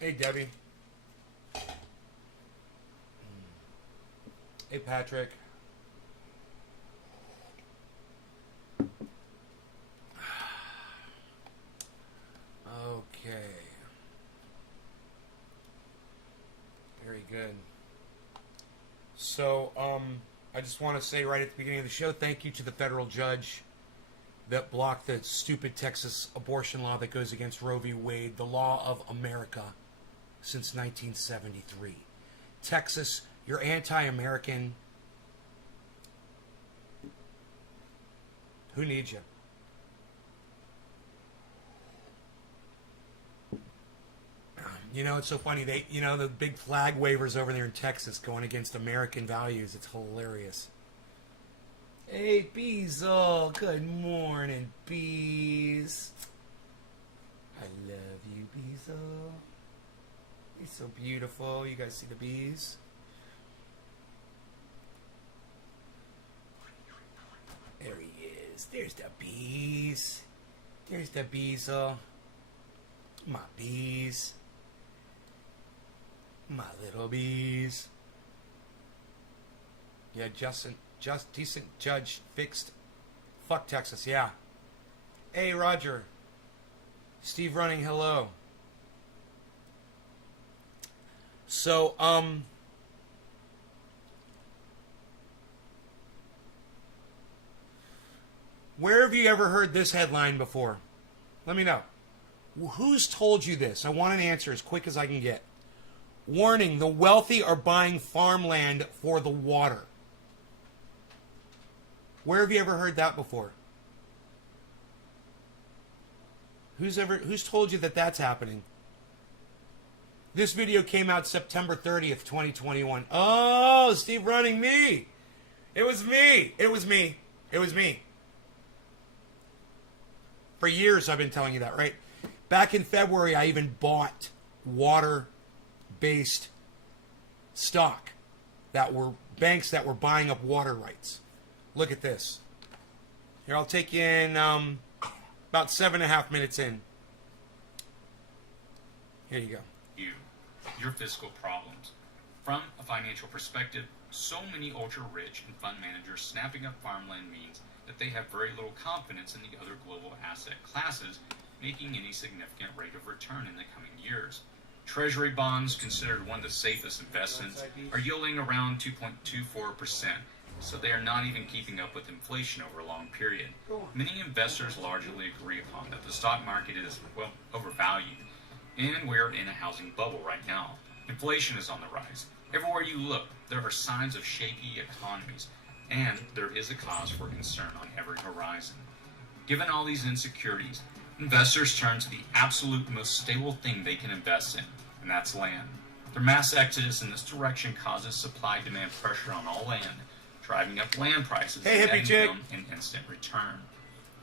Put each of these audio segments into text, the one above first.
Hey, Debbie. Hey, Patrick. Okay. Very good. So, I just want to say right at the beginning of the show, thank you to the federal judge that blocked the stupid Texas abortion law that goes against Roe v. Wade, the law of America since 1973. Texas, you're anti-American. Who needs you? You know, it's so funny. The big flag wavers over there in Texas going against American values. It's hilarious. Hey, Beezle. Good morning, Bees. I love you, Beezle. You're so beautiful. You guys see the bees? There he is. There's the bees. There's the Beezle. My bees. My little bees. Yeah, decent judge fixed. Fuck Texas, yeah. Hey, Roger. Steve Running, hello. So, where have you ever heard this headline before? Let me know. Who's told you this? I want an answer as quick as I can get. Warning, the wealthy are buying farmland for the water. Where have you ever heard that before? Who's told you that that's happening? This video came out September 30th, 2021. Oh, Steve Running, me. It was me. It was me. It was me. For years I've been telling you that, right? Back in February, I even bought water-based stock that were banks that were buying up water rights. Look at this. Here, I'll take you in about 7.5 minutes in. Here you go. Your fiscal problems. From a financial perspective, so many ultra-rich and fund managers snapping up farmland means that they have very little confidence in the other global asset classes making any significant rate of return in the coming years. Treasury bonds, considered one of the safest investments, are yielding around 2.24%, so they are not even keeping up with inflation over a long period. Many investors largely agree upon that the stock market is, well, overvalued, and we're in a housing bubble right now. Inflation is on the rise. Everywhere you look, there are signs of shaky economies, and there is a cause for concern on every horizon. Given all these insecurities, investors turn to the absolute most stable thing they can invest in, and that's land. Their mass exodus in this direction causes supply-demand pressure on all land, driving up land prices and netting them an instant return.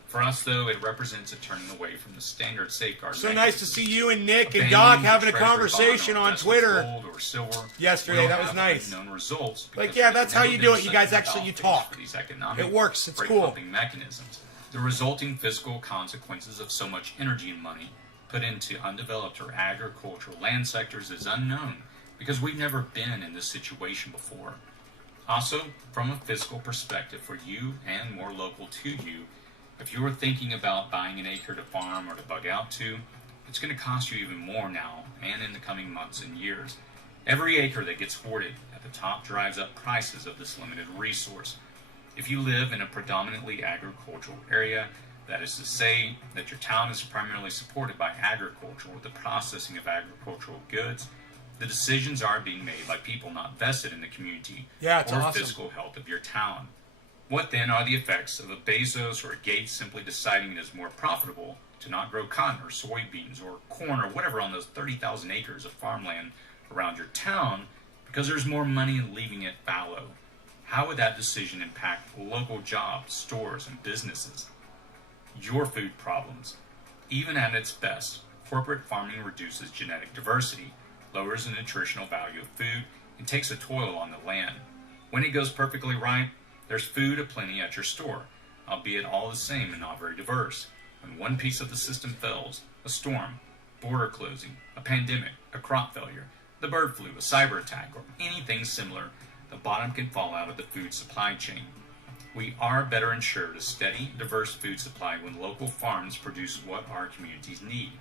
For us, though, it represents a turning away from the standard safeguard. So nice to see you and Nick and Doc having a conversation on Twitter gold or silver yesterday. That was nice. Known results like, yeah, that's how you do it. You guys actually talk. It works. It's cool. Mechanisms. The resulting fiscal consequences of so much energy and money put into undeveloped or agricultural land sectors is unknown because we've never been in this situation before. Also, from a fiscal perspective for you and more local to you, if you were thinking about buying an acre to farm or to bug out to, it's going to cost you even more now and in the coming months and years. Every acre that gets hoarded at the top drives up prices of this limited resource. If you live in a predominantly agricultural area, that is to say that your town is primarily supported by agriculture or the processing of agricultural goods, the decisions are being made by people not vested in the community or fiscal health of your town. What then are the effects of a Bezos or a Gates simply deciding it is more profitable to not grow cotton or soybeans or corn or whatever on those 30,000 acres of farmland around your town because there's more money in leaving it fallow? How would that decision impact local jobs, stores, and businesses? Your food problems. Even at its best, corporate farming reduces genetic diversity, lowers the nutritional value of food, and takes a toll on the land. When it goes perfectly right, there's food aplenty at your store, albeit all the same and not very diverse. When one piece of the system fails, a storm, border closing, a pandemic, a crop failure, the bird flu, a cyber attack, or anything similar, the bottom can fall out of the food supply chain. We are better ensured a steady, diverse food supply when local farms produce what our communities need.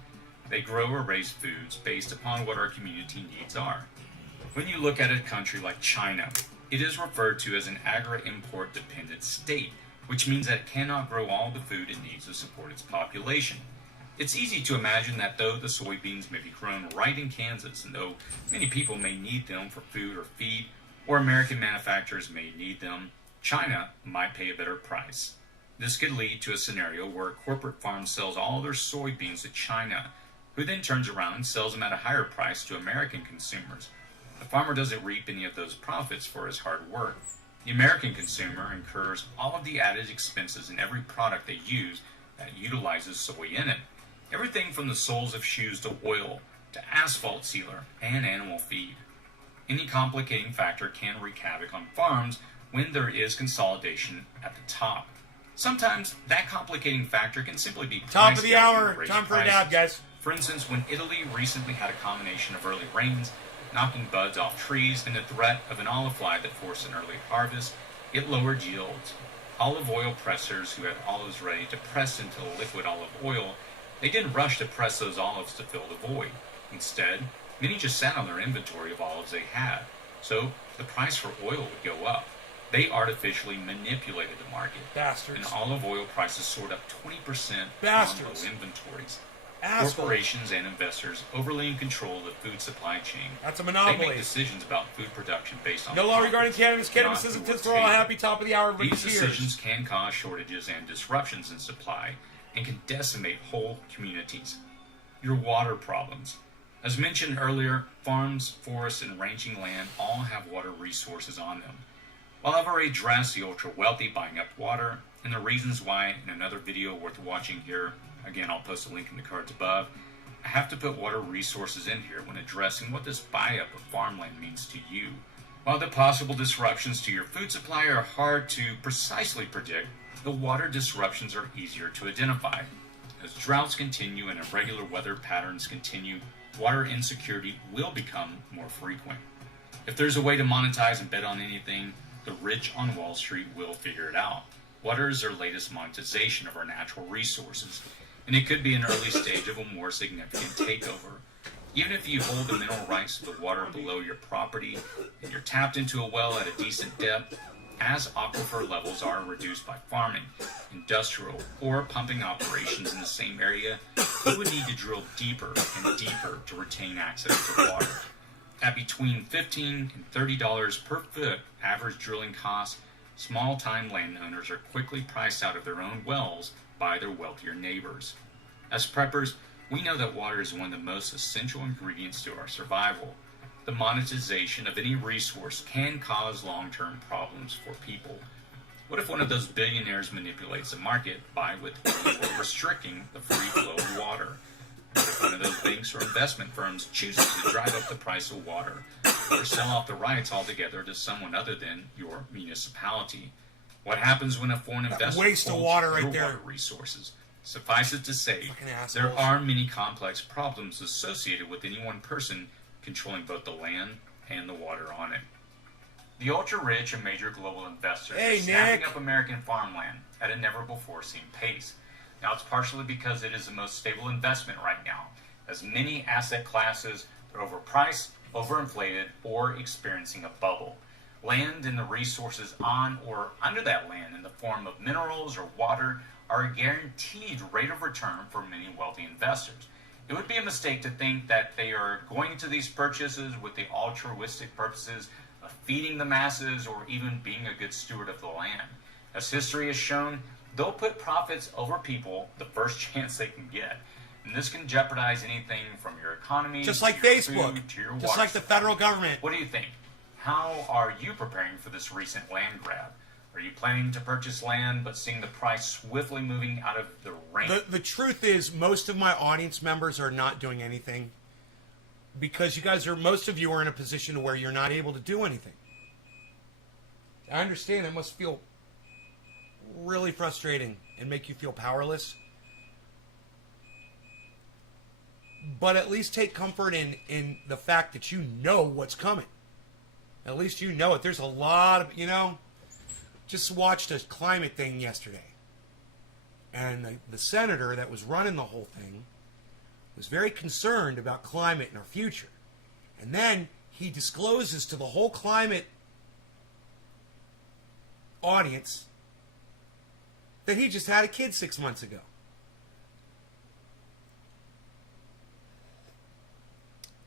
They grow or raise foods based upon what our community needs are. When you look at a country like China, it is referred to as an agri-import dependent state, which means that it cannot grow all the food it needs to support its population. It's easy to imagine that though the soybeans may be grown right in Kansas, and though many people may need them for food or feed, or American manufacturers may need them, China might pay a better price. This could lead to a scenario where a corporate farm sells all their soybeans to China, who then turns around and sells them at a higher price to American consumers. The farmer doesn't reap any of those profits for his hard work. The American consumer incurs all of the added expenses in every product they use that utilizes soy in it. Everything from the soles of shoes to oil, to asphalt sealer, and animal feed. Any complicating factor can wreak havoc on farms when there is consolidation at the top. Sometimes that complicating factor can simply be Top of the hour. raised Time for a prices. dab, guys. For instance, when Italy recently had a combination of early rains, knocking buds off trees, and the threat of an olive fly that forced an early harvest, it lowered yields. Olive oil pressers who had olives ready to press into liquid olive oil, they didn't rush to press those olives to fill the void. Instead, many just sat on their inventory of olives they had, so the price for oil would go up. They artificially manipulated the market. Bastards. And olive oil prices soared up 20% Bastards. on low inventories. Assholes. Corporations and investors overly in control of the food supply chain. That's a They monopoly. make decisions about food production based on No law regarding profits, cannabis. Cannabis not isn't who just will for all. take it. Happy top of the hour. Everybody These cheers. decisions can cause shortages and disruptions in supply and can decimate whole communities. Your water problems. As mentioned earlier, farms, forests, and ranching land all have water resources on them. While I've already addressed the ultra-wealthy buying up water and the reasons why in another video worth watching here, again I'll post a link in the cards above, I have to put water resources in here when addressing what this buy-up of farmland means to you. While the possible disruptions to your food supply are hard to precisely predict, the water disruptions are easier to identify. As droughts continue and irregular weather patterns continue, water insecurity will become more frequent. If there's a way to monetize and bet on anything, the rich on Wall Street will figure it out. Water is their latest monetization of our natural resources, and it could be an early stage of a more significant takeover. Even if you hold the mineral rights to the water below your property and you're tapped into a well at a decent depth, as aquifer levels are reduced by farming, industrial, or pumping operations in the same area, you would need to drill deeper and deeper to retain access to water. At between $15 and $30 per foot average drilling costs, small-time landowners are quickly priced out of their own wells by their wealthier neighbors. As preppers, we know that water is one of the most essential ingredients to our survival. The monetization of any resource can cause long-term problems for people. What if one of those billionaires manipulates the market by withholding or restricting the free flow of water? What if one of those banks or investment firms chooses to drive up the price of water or sell off the rights altogether to someone other than your municipality? What happens when a foreign investor waste of holds water right your there. water resources? Suffice it to say, Fucking assholes. there are many complex problems associated with any one person controlling both the land and the water on it. The ultra-rich and major global investors Hey, are snapping Nick. up American farmland at a never-before-seen pace. Now, it's partially because it is the most stable investment right now, as many asset classes are overpriced, overinflated, or experiencing a bubble. Land and the resources on or under that land in the form of minerals or water are a guaranteed rate of return for many wealthy investors. It would be a mistake to think that they are going into these purchases with the altruistic purposes of feeding the masses or even being a good steward of the land. As history has shown, they'll put profits over people the first chance they can get. And this can jeopardize anything from your economy, Just to like your Facebook. food, to your Just water like the supply. federal government. What do you think? How are you preparing for this recent land grab? Are you planning to purchase land but seeing the price swiftly moving out of the range? The truth is, most of my audience members are not doing anything because most of you are in a position where you're not able to do anything. I understand it must feel really frustrating and make you feel powerless. But at least take comfort in the fact that you know what's coming. At least you know it. There's a lot of, just watched a climate thing yesterday. And the senator that was running the whole thing was very concerned about climate in our future. And then he discloses to the whole climate audience that he just had a kid 6 months ago.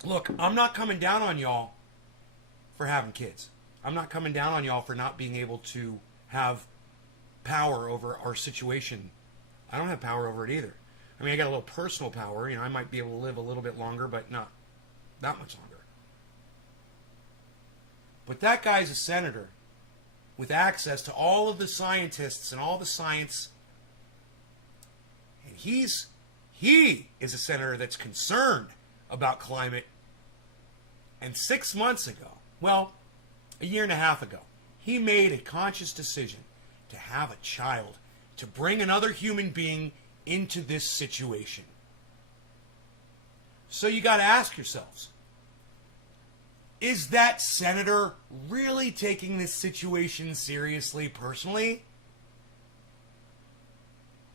Look, I'm not coming down on y'all for having kids. I'm not coming down on y'all for not being able to have power over our situation. I don't have power over it either. I mean, I got a little personal power. I might be able to live a little bit longer, but not that much longer. But that guy's a senator with access to all of the scientists and all the science. And he is a senator that's concerned about climate. And 6 months ago, well, a year and a half ago, he made a conscious decision to have a child, to bring another human being into this situation. So you got to ask yourselves, is that senator really taking this situation seriously personally?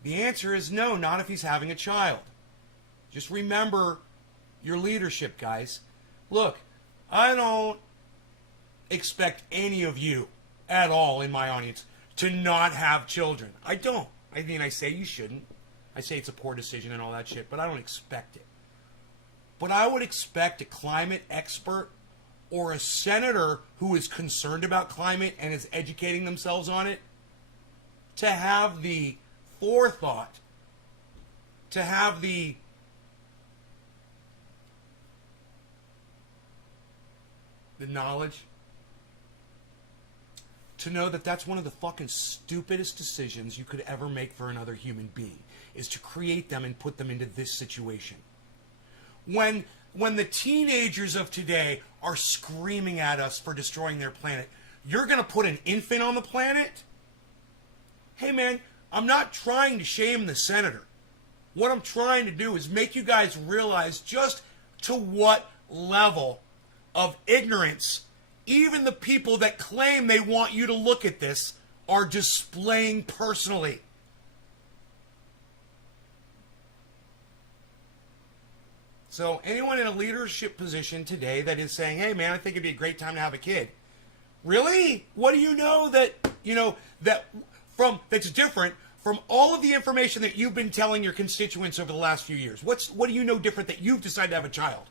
The answer is no, not if he's having a child. Just remember your leadership, guys. Look, I don't expect any of you at all in my audience to not have children. I don't. I mean, I say you shouldn't. I say it's a poor decision and all that shit, but I don't expect it. But I would expect a climate expert or a senator who is concerned about climate and is educating themselves on it to have the forethought, to have the knowledge to know that that's one of the fucking stupidest decisions you could ever make for another human being, is to create them and put them into this situation. When the teenagers of today are screaming at us for destroying their planet, you're going to put an infant on the planet? Hey man, I'm not trying to shame the senator. What I'm trying to do is make you guys realize just to what level of ignorance even the people that claim they want you to look at this are displaying personally. So anyone in a leadership position today that is saying, hey man, I think it'd be a great time to have a kid. Really? What do you know that's different from all of the information that you've been telling your constituents over the last few years? What do you know different that you've decided to have a child?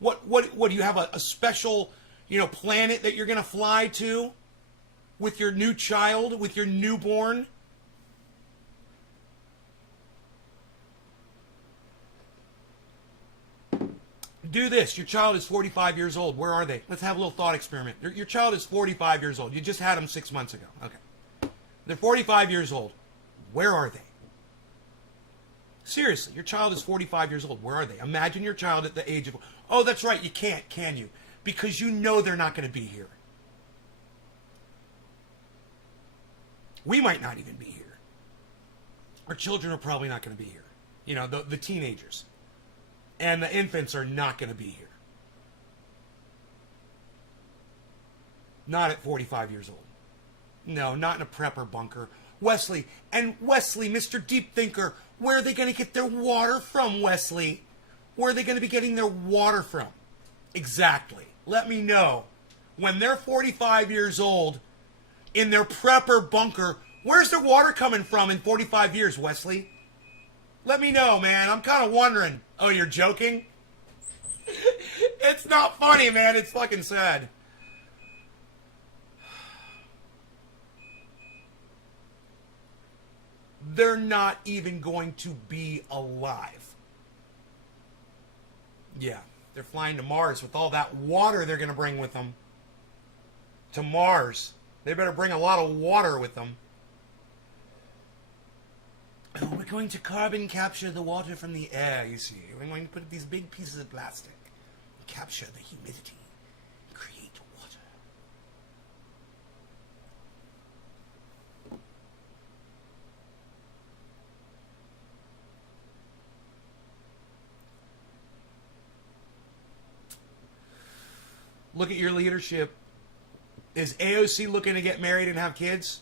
What do you have a special, planet that you're going to fly to with your new child, with your newborn? Do this. Your child is 45 years old. Where are they? Let's have a little thought experiment. Your child is 45 years old. You just had them 6 months ago. Okay. They're 45 years old. Where are they? Seriously, your child is 45 years old. Where are they? Imagine your child at the age of... Oh, that's right. You can't, can you? Because you know they're not going to be here. We might not even be here. Our children are probably not going to be here. The teenagers. And the infants are not going to be here. Not at 45 years old. No, not in a prepper bunker. Wesley, Mr. Deep Thinker, where are they going to get their water from, Wesley? Where are they going to be getting their water from? Exactly. Let me know. When they're 45 years old, in their prepper bunker, where's their water coming from in 45 years, Wesley? Let me know, man. I'm kind of wondering. Oh, you're joking? It's not funny, man. It's fucking sad. They're not even going to be alive. Yeah, they're flying to Mars with all that water they're going to bring with them. To Mars. They better bring a lot of water with them. Oh, we're going to carbon capture the water from the air, you see. We're going to put these big pieces of plastic and capture the humidity and create water. Look at your leadership. Is AOC looking to get married and have kids?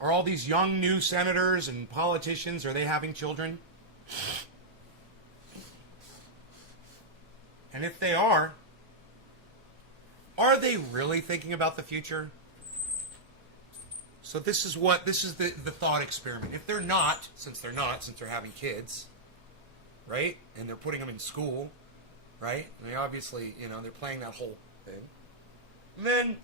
Are all these young new senators and politicians, are they having children? And if they are they really thinking about the future? So this is the thought experiment. If they're not, since they're having kids, right? And they're putting them in school, right? And they obviously, they're playing that whole thing. And then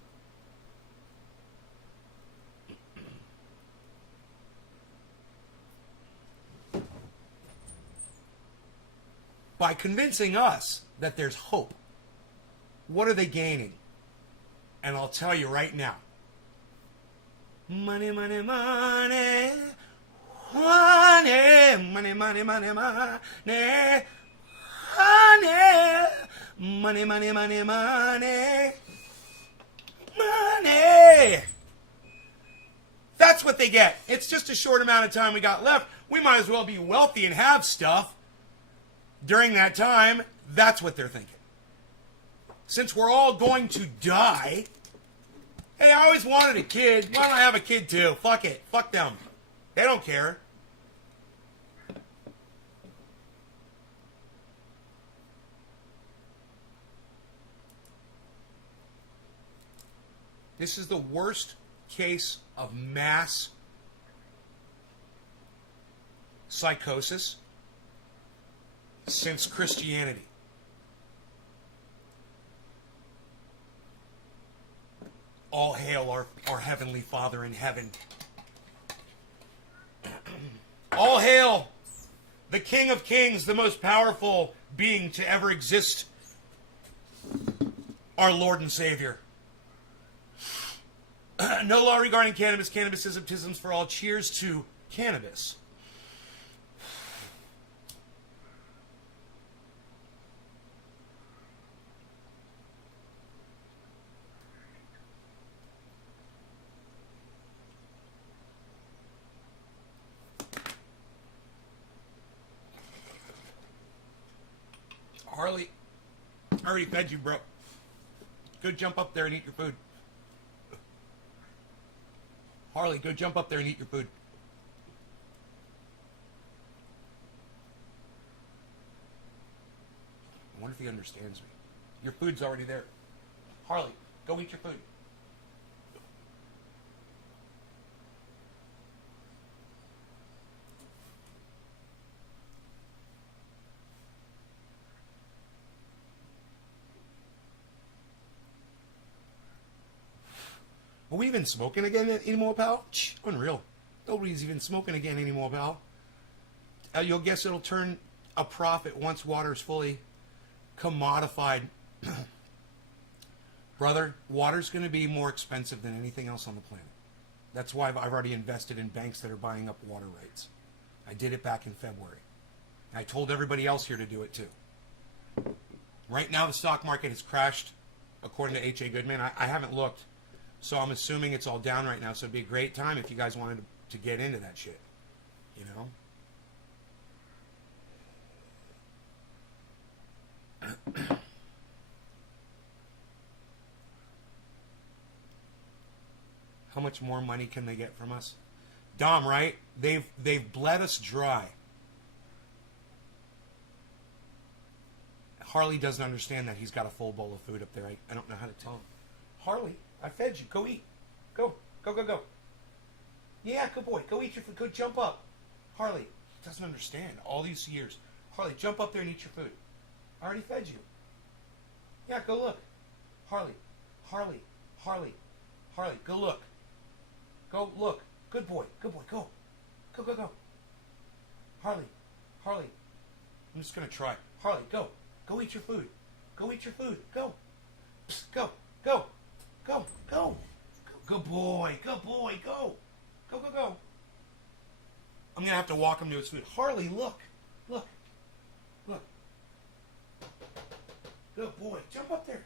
by convincing us that there's hope, what are they gaining? And I'll tell you right now. Money, money, money. Money, money, money, money, money. Money, money, money, money, money. Money. That's what they get. It's just a short amount of time we got left. We might as well be wealthy and have stuff. During that time, that's what they're thinking. Since we're all going to die, hey, I always wanted a kid. Why don't I have a kid too? Fuck it. Fuck them. They don't care. This is the worst case of mass psychosis since Christianity. All hail our Heavenly Father in heaven. All hail the King of Kings, the most powerful being to ever exist, our Lord and Savior. No law regarding cannabis. Cannabis is baptisms for all. Cheers to cannabis. Harley, I already fed you, bro. Go jump up there and eat your food. Harley, go jump up there and eat your food. I wonder if he understands me. Your food's already there. Harley, go eat your food. Are we even smoking again anymore, pal? Unreal. Nobody's even smoking again anymore, pal. You'll guess it'll turn a profit once water's fully commodified. Brother, water's going to be more expensive than anything else on the planet. That's why I've already invested in banks that are buying up water rights. I did it back in February. I told everybody else here to do it too. Right now the stock market has crashed, according to H.A. Goodman. I haven't looked. So I'm assuming it's all down right now. So it'd be a great time if you guys wanted to get into that shit. You know? How much more money can they get from us? Dom, right? They've bled us dry. Harley doesn't understand that he's got a full bowl of food up there. I don't know how to tell him. Harley, I fed you. Go eat. Go. Go, go, go. Yeah, good boy. Go eat your food. Go jump up. Harley, he doesn't understand all these years. Harley, jump up there and eat your food. I already fed you. Yeah, go look. Harley, Harley, Harley, Harley, go look. Go look. Good boy. Good boy. Go. Go, go, go. Harley, Harley. I'm just going to try. Harley, go. Go eat your food. Go eat your food. Go. Psst, go. Go. Go. Go. Good boy. Good boy. Go. Go, go, go. I'm going to have to walk him to his food. Harley, look. Look. Look. Good boy. Jump up there.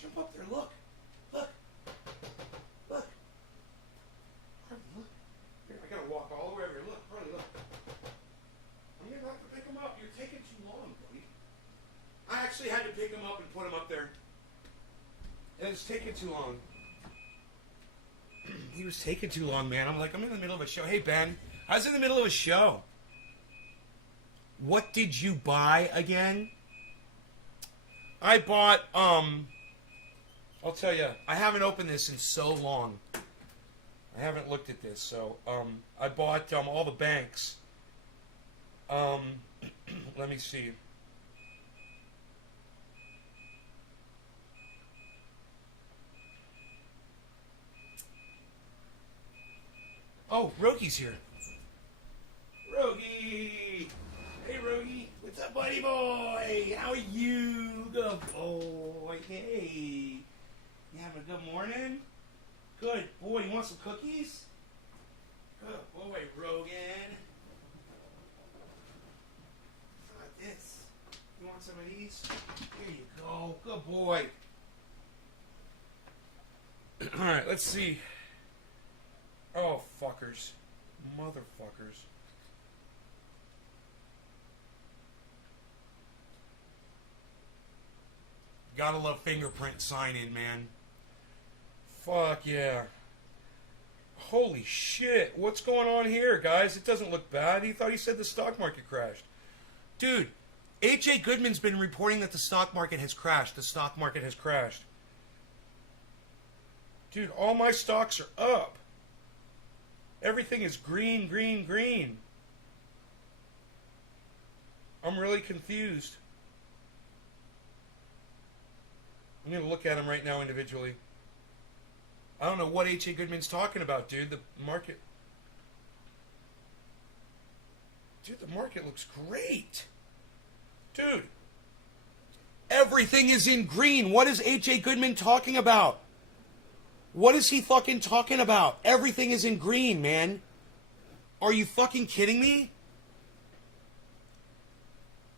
Jump up there. Look. Look. Look. Harley, look. Here, I got to walk all the way over here. Look. Harley, look. I'm going to have to pick him up. You're taking too long, buddy. I actually had to pick him up and put him up there. was taking too long. He was taking too long, man. I'm like, I'm in the middle of a show. Hey, Ben, I was in the middle of a show. What did you buy again? I bought, I'll tell you, I haven't opened this in so long. I haven't looked at this, so, I bought, all the banks. Let me see. Oh, Rogi's here. Rogi! Hey, Rogi. What's up, buddy boy? How are you? Good boy. Hey. You having a good morning? Good boy. You want some cookies? Good boy, Rogan. How about this? You want some of these? Here you go. Good boy. All right, let's see. Oh, fuckers. Motherfuckers. Gotta love fingerprint sign-in, man. Fuck yeah. Holy shit. What's going on here, guys? It doesn't look bad. He thought he said the stock market crashed. Dude, H.A. Goodman's been reporting that the stock market has crashed. The stock market has crashed. Dude, all my stocks are up. Everything is green, green, green. I'm really confused. I'm going to look at them right now individually. I don't know what H.A. Goodman's talking about, dude. The market... Dude, the market looks great. Dude. Everything is in green. What is H.A. Goodman talking about? What is he fucking talking about? Everything is in green, man. Are you fucking kidding me?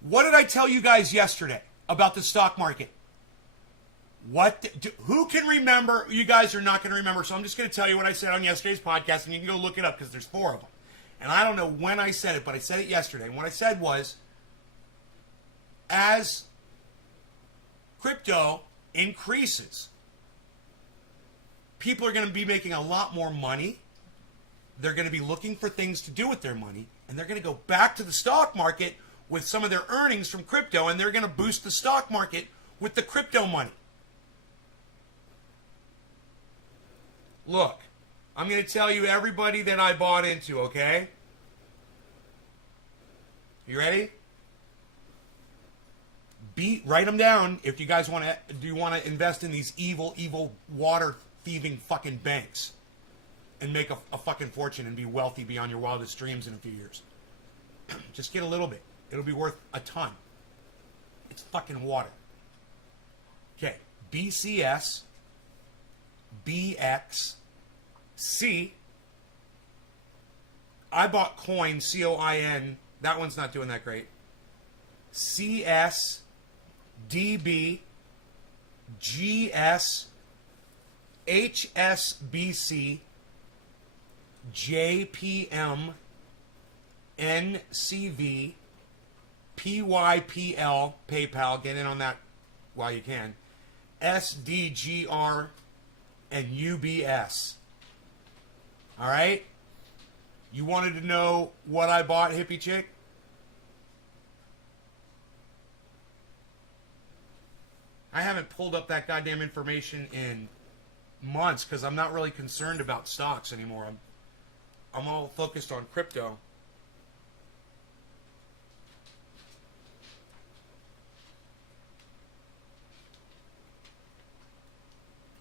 What did I tell you guys yesterday about the stock market? Who can remember? You guys are not going to remember, so I'm just going to tell you what I said on yesterday's podcast, and you can go look it up because there's 4 of them. And I don't know when I said it, but I said it yesterday. And what I said was, as crypto increases, people are going to be making a lot more money. They're going to be looking for things to do with their money, and they're going to go back to the stock market with some of their earnings from crypto, and they're going to boost the stock market with the crypto money. Look, I'm going to tell you everybody that I bought into, okay? You ready? Write them down if you guys want to. Do you want to invest in these evil water thieving fucking banks and make a fucking fortune and be wealthy beyond your wildest dreams in a few years? Just get a little bit. It'll be worth a ton. It's fucking water. Okay, BCS, BXC. I bought coin, COIN. That one's not doing that great. CS, DB, GS, HSBC, JPM, NCV, PYPL, PayPal, get in on that while you can, SDGR, and UBS. All right? You wanted to know what I bought, hippie chick? I haven't pulled up that goddamn information in months because I'm not really concerned about stocks anymore. I'm all focused on crypto.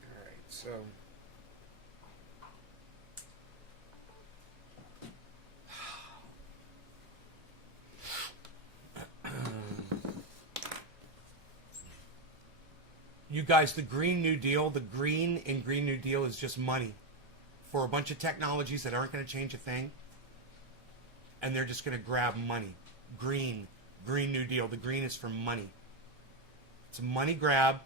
All right, so you guys, the Green New Deal, the green in Green New Deal is just money for a bunch of technologies that aren't going to change a thing. And they're just going to grab money. Green New Deal. The green is for money. It's a money grab.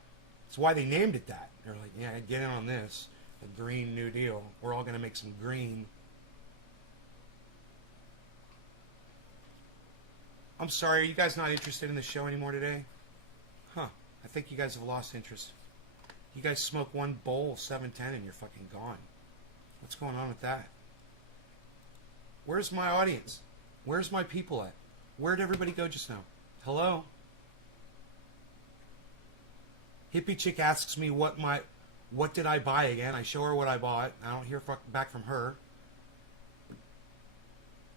That's why they named it that. They're like, yeah, get in on this. The Green New Deal. We're all going to make some green. I'm sorry, are you guys not interested in the show anymore today? Huh. I think you guys have lost interest. You guys smoke one bowl of 710 and you're fucking gone. What's going on with that? Where's my audience? Where's my people at? Where'd everybody go just now? Hello? Hippie chick asks me what did I buy again. I show her what I bought. I don't hear back from her.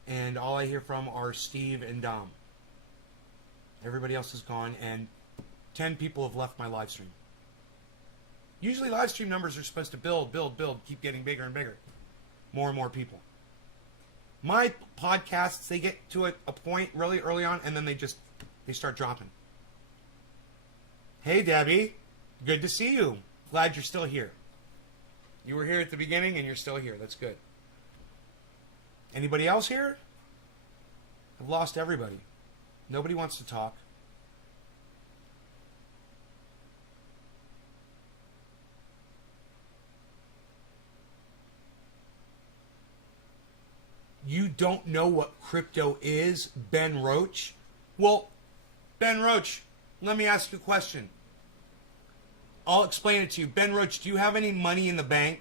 And all I hear from are Steve and Dom. Everybody else is gone, and 10 people have left my live stream. Usually live stream numbers are supposed to build, keep getting bigger and bigger. More and more people. My podcasts, they get to a point really early on, and then they start dropping. Hey, Debbie. Good to see you. Glad you're still here. You were here at the beginning, and you're still here. That's good. Anybody else here? I've lost everybody. Nobody wants to talk. You don't know what crypto is, Ben Roach? Well, Ben Roach, let me ask you a question. I'll explain it to you. Ben Roach, do you have any money in the bank?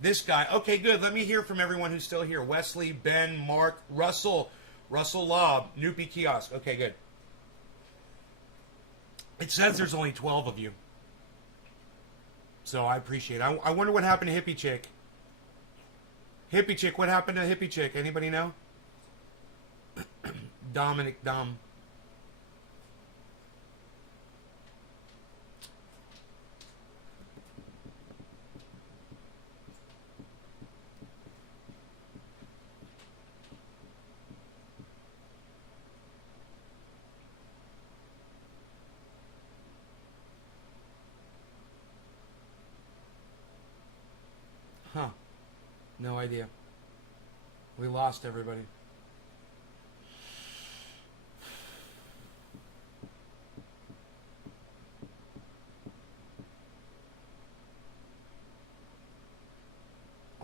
This guy. Okay, good. Let me hear from everyone who's still here. Wesley, Ben, Mark, Russell Lobb, Noopy Kiosk. Okay, good. It says there's only 12 of you. So I appreciate it. I wonder what happened to Hippie Chick. Hippie Chick, what happened to Hippie Chick? Anybody know? Dominic Dom. Huh. No idea. We lost everybody.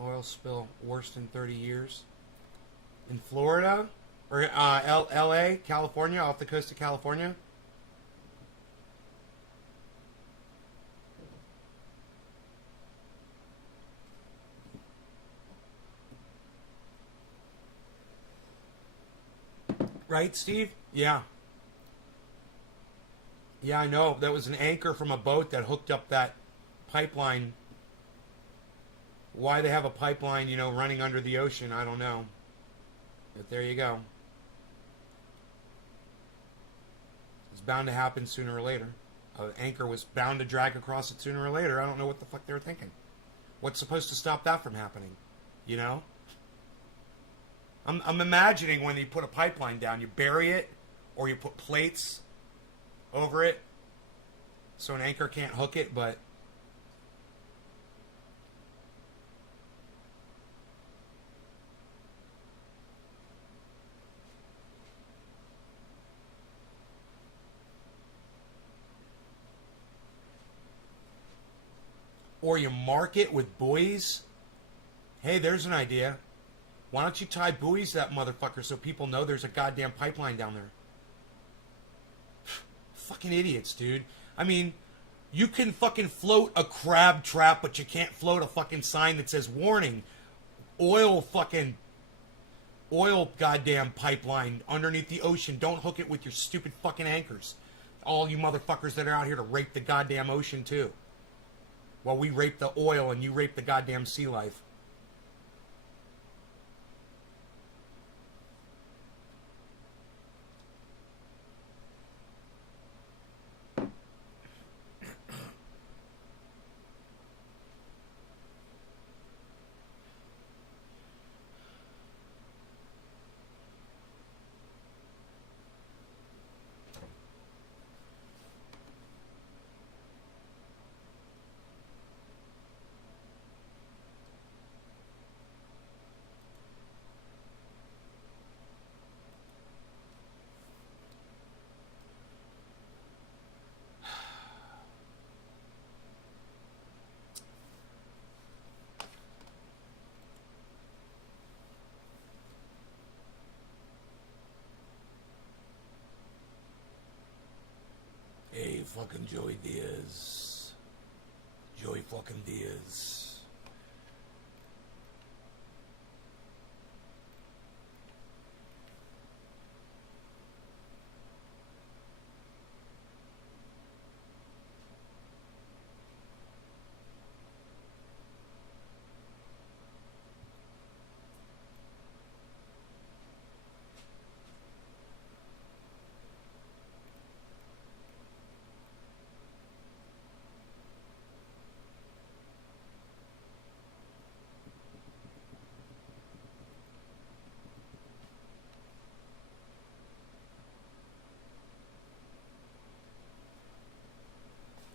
Oil spill worst in 30 years. In Florida? Or LA, California, off the coast of California? Right, Steve? Yeah. Yeah, I know. That was an anchor from a boat that hooked up that pipeline. Why they have a pipeline, running under the ocean, I don't know. But there you go. It's bound to happen sooner or later. An anchor was bound to drag across it sooner or later. I don't know what the fuck they were thinking. What's supposed to stop that from happening? I'm imagining when you put a pipeline down, you bury it, or you put plates over it, so an anchor can't hook it, but or you mark it with buoys. Hey, there's an idea. Why don't you tie buoys to that motherfucker so people know there's a goddamn pipeline down there? Fucking idiots, dude. I mean, you can fucking float a crab trap, but you can't float a fucking sign that says warning. Oil goddamn pipeline underneath the ocean. Don't hook it with your stupid fucking anchors. All you motherfuckers that are out here to rape the goddamn ocean too. While we rape the oil and you rape the goddamn sea life. Hey, fucking Joey Diaz. Joey fucking Diaz.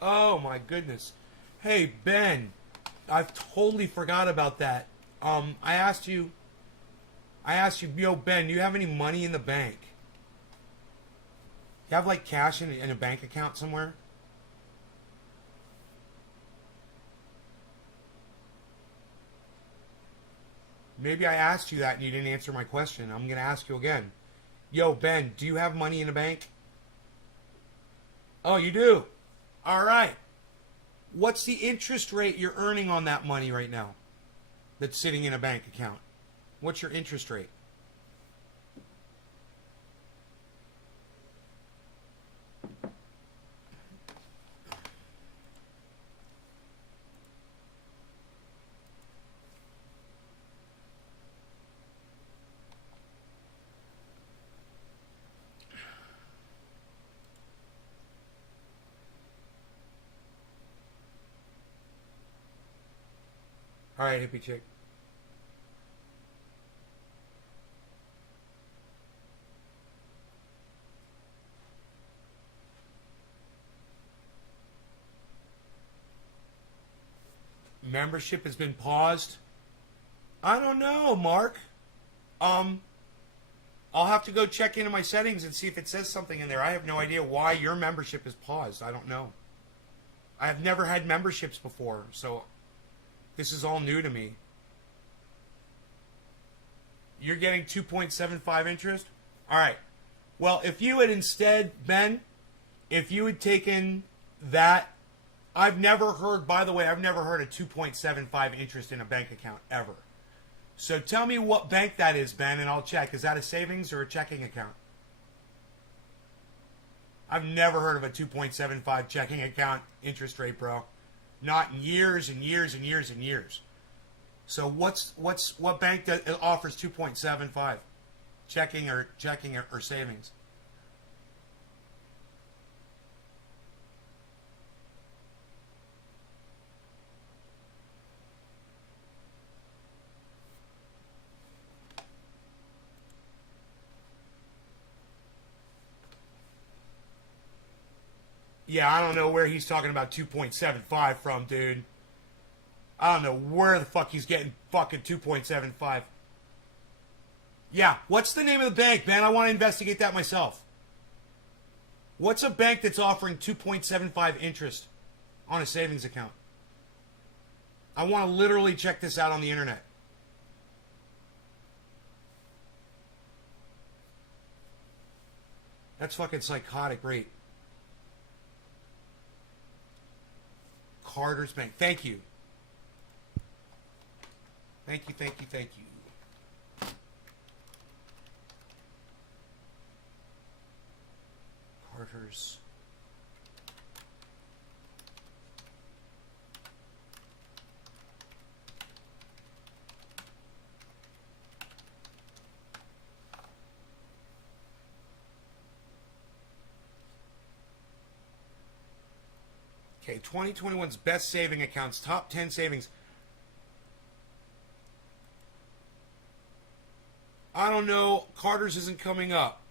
Oh my goodness. Hey Ben, I've totally forgot about that. I asked you, yo Ben, do you have any money in the bank? You have like cash in a bank account somewhere? Maybe I asked you that and you didn't answer my question. I'm gonna ask you again. Yo Ben, do you have money in the bank? Oh, you do. All right. What's the interest rate you're earning on that money right now that's sitting in a bank account? What's your interest rate? All right, hippie chick. Membership has been paused. I don't know, Mark. Um, I'll have to go check into my settings and see if it says something in there. I have no idea why your membership is paused. I don't know. I have never had memberships before, so this is all new to me. You're getting 2.75 interest? All right. Well, if you had instead, Ben, if you had taken that, I've never heard, by the way, I've never heard of 2.75 interest in a bank account ever. So tell me what bank that is, Ben, and I'll check. Is that a savings or a checking account? I've never heard of a 2.75 checking account interest rate, bro. Not in years and years and years and years. So what bank that offers 2.75 checking or savings? Yeah, I don't know where he's talking about 2.75 from, dude. I don't know where the fuck he's getting fucking 2.75. Yeah, what's the name of the bank, man? I want to investigate that myself. What's a bank that's offering 2.75 interest on a savings account? I want to literally check this out on the internet. That's fucking psychotic rate. Carter's Bank. Thank you. Thank you, thank you, thank you. Carter's. Okay, 2021's best saving accounts, top 10 savings. I don't know, Carter's isn't coming up.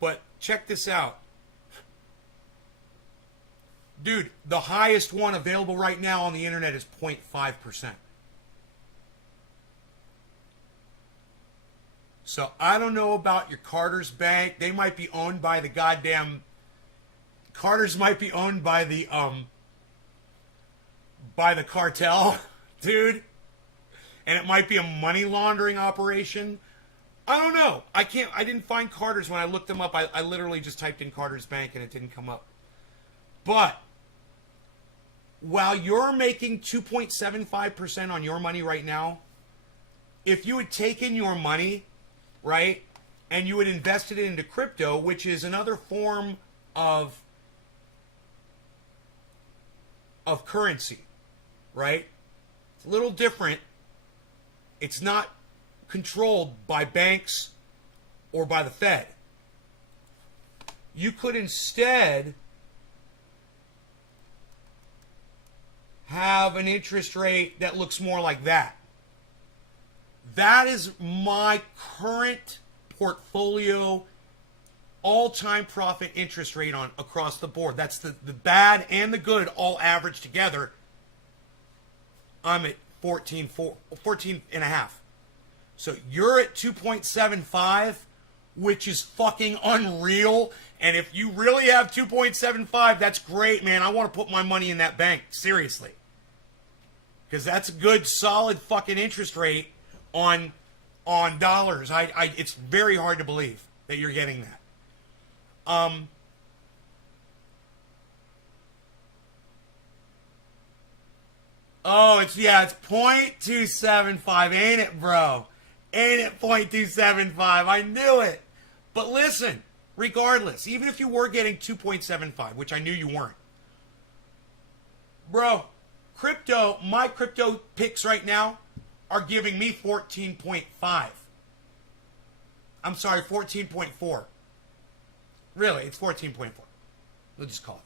But check this out. Dude, the highest one available right now on the internet is 0.5%. So I don't know about your Carter's Bank. They might be owned by the goddamn... Carter's might be owned by the cartel, dude. And it might be a money laundering operation. I don't know. I didn't find Carter's when I looked them up. I literally just typed in Carter's Bank and it didn't come up. But while you're making 2.75% on your money right now, if you had taken your money, right, and you had invested it into crypto, which is another form of currency, right? It's a little different. It's not controlled by banks or by the Fed. You could instead have an interest rate that looks more like that. That is my current portfolio all-time profit interest rate on across the board. That's the bad and the good all averaged together. I'm at 14 and a half. So you're at 2.75, which is fucking unreal. And if you really have 2.75, that's great, man. I want to put my money in that bank. Seriously. Because that's a good, solid fucking interest rate on dollars. It's very hard to believe that you're getting that. Oh, it's 0.275, ain't it, bro? Ain't it 0.275? I knew it. But listen, regardless, even if you were getting 2.75, which I knew you weren't, bro, my crypto picks right now are giving me 14.5. I'm sorry, 14.4. Really, it's 14.4. We'll just call it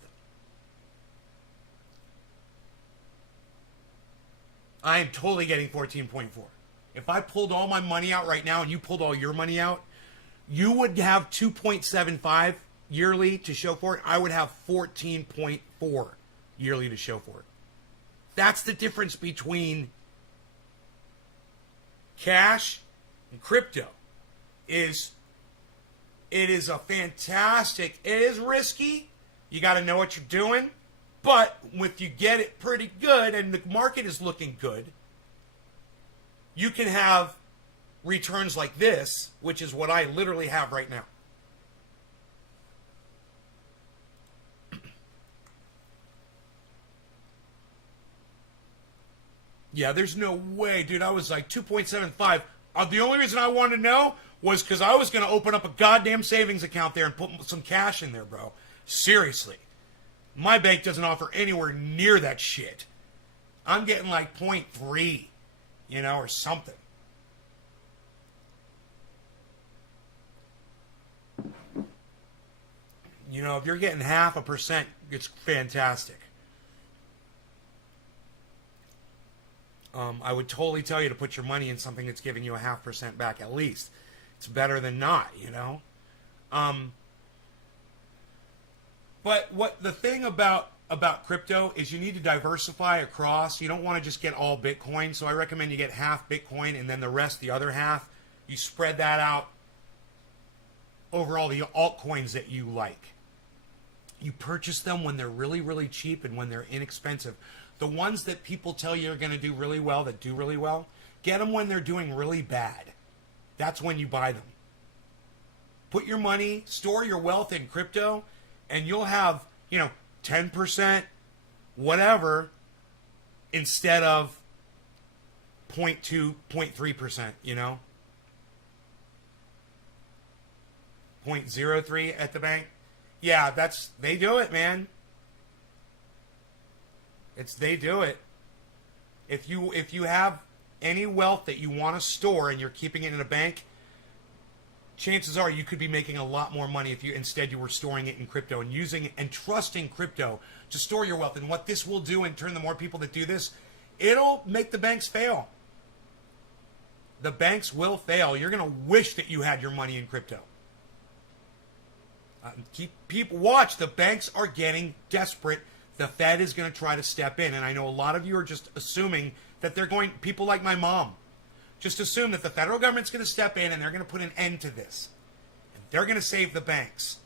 that. I am totally getting 14.4. If I pulled all my money out right now and you pulled all your money out, you would have 2.75 yearly to show for it. I would have 14.4 yearly to show for it. That's the difference between cash and crypto. It is a fantastic, it is risky. You got to know what you're doing. But if you get it pretty good and the market is looking good, you can have returns like this, which is what I literally have right now. Yeah, there's no way, dude. I was like 2.75. The only reason I wanted to know was because I was going to open up a goddamn savings account there and put some cash in there, bro. Seriously. My bank doesn't offer anywhere near that shit. I'm getting like 0.3, or something. If you're getting 0.5%, it's fantastic. I would totally tell you to put your money in something that's giving you 0.5% back at least. It's better than not, But what the thing about crypto is you need to diversify across. You don't want to just get all Bitcoin. So I recommend you get half Bitcoin and then the other half, you spread that out over all the altcoins that you like. You purchase them when they're really, really cheap and when they're inexpensive. The ones that people tell you are going to do really well, that do really well, get them when they're doing really bad. That's when you buy them. Put your money, store your wealth in crypto, and you'll have, 10%, whatever, instead of 0.2, 0.3%, 0.03 at the bank. Yeah, they do it, man. They do it. If you have any wealth that you want to store and you're keeping it in a bank, chances are you could be making a lot more money if you were storing it in crypto and using it and trusting crypto to store your wealth. And what this will do in turn, the more people that do this, it'll make the banks fail. The banks will fail. You're going to wish that you had your money in crypto. Watch. The banks are getting desperate. The Fed is going to try to step in. And I know a lot of you are just assuming that people like my mom, just assume that the federal government's going to step in and they're going to put an end to this. And they're going to save the banks.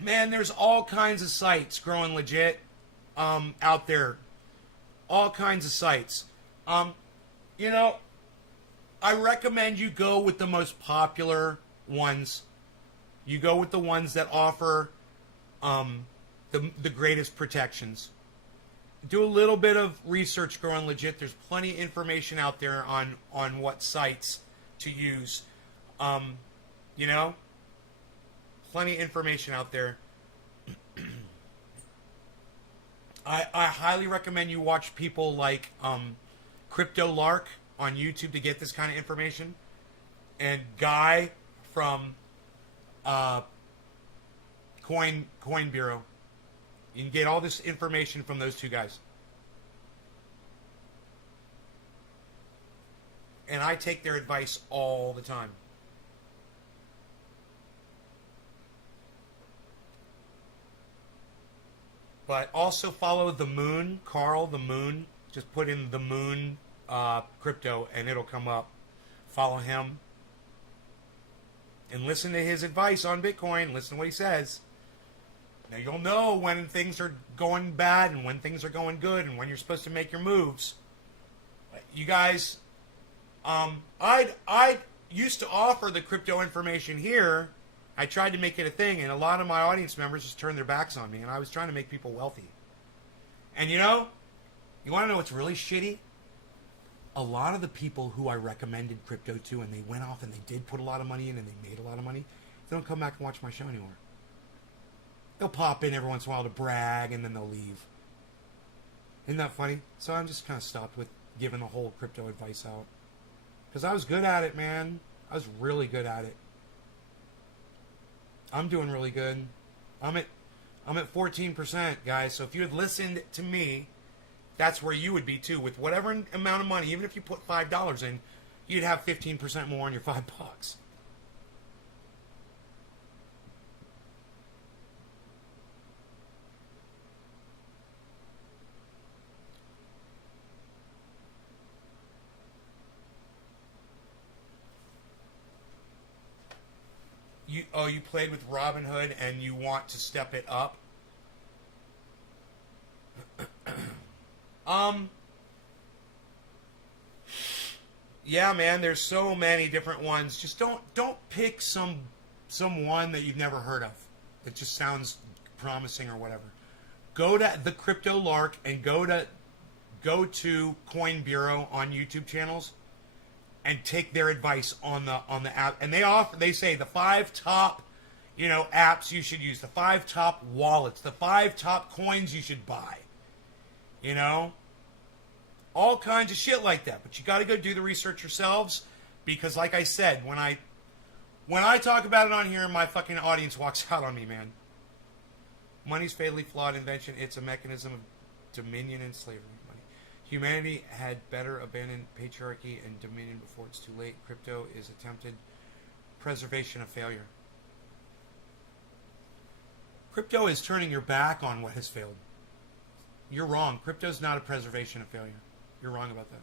Man, there's all kinds of sites growing legit out there. All kinds of sites. I recommend you go with the most popular ones. You go with the ones that offer the greatest protections. Do a little bit of research, Growing Legit. There's plenty of information out there on what sites to use. You know, plenty of information out there. I highly recommend you watch people like Crypto Lark on YouTube to get this kind of information, and Guy from Coin Bureau. You can get all this information from those two guys. And I take their advice all the time. But also follow The Moon, Carl The Moon. Just put in The Moon crypto and it'll come up. Follow him. And listen to his advice on Bitcoin. Listen to what he says. Now you'll know when things are going bad and when things are going good and when you're supposed to make your moves. You guys, I used to offer the crypto information here. I tried to make it a thing, and a lot of my audience members just turned their backs on me, and I was trying to make people wealthy. And you know, you want to know what's really shitty? A lot of the people who I recommended crypto to, and they went off and they did put a lot of money in and they made a lot of money, they don't come back and watch my show anymore. They'll pop in every once in a while to brag, and then they'll leave. Isn't that funny? So I'm just kind of stopped with giving the whole crypto advice out. Because I was good at it, man. I was really good at it. I'm doing really good. I'm at 14%, guys. So if you had listened to me, that's where you would be too. With whatever amount of money, even if you put $5 in, you'd have 15% more on your $5. You played with Robinhood and you want to step it up? Yeah, man, there's so many different ones. Just don't pick some one that you've never heard of. That just sounds promising or whatever. Go to the Crypto Lark and go to Coin Bureau on YouTube channels and take their advice on the app. And they say the 5 top, apps you should use, the 5 top wallets, the 5 top coins you should buy. All kinds of shit like that. But you got to go do the research yourselves, because like I said, when I talk about it on here, my fucking audience walks out on me, man. Money's fatally flawed invention. It's a mechanism of dominion and slavery. Humanity had better abandon patriarchy and dominion before it's too late. Crypto is attempted preservation of failure. Crypto is turning your back on what has failed. You're wrong. Crypto's not a preservation of failure. You're wrong about that.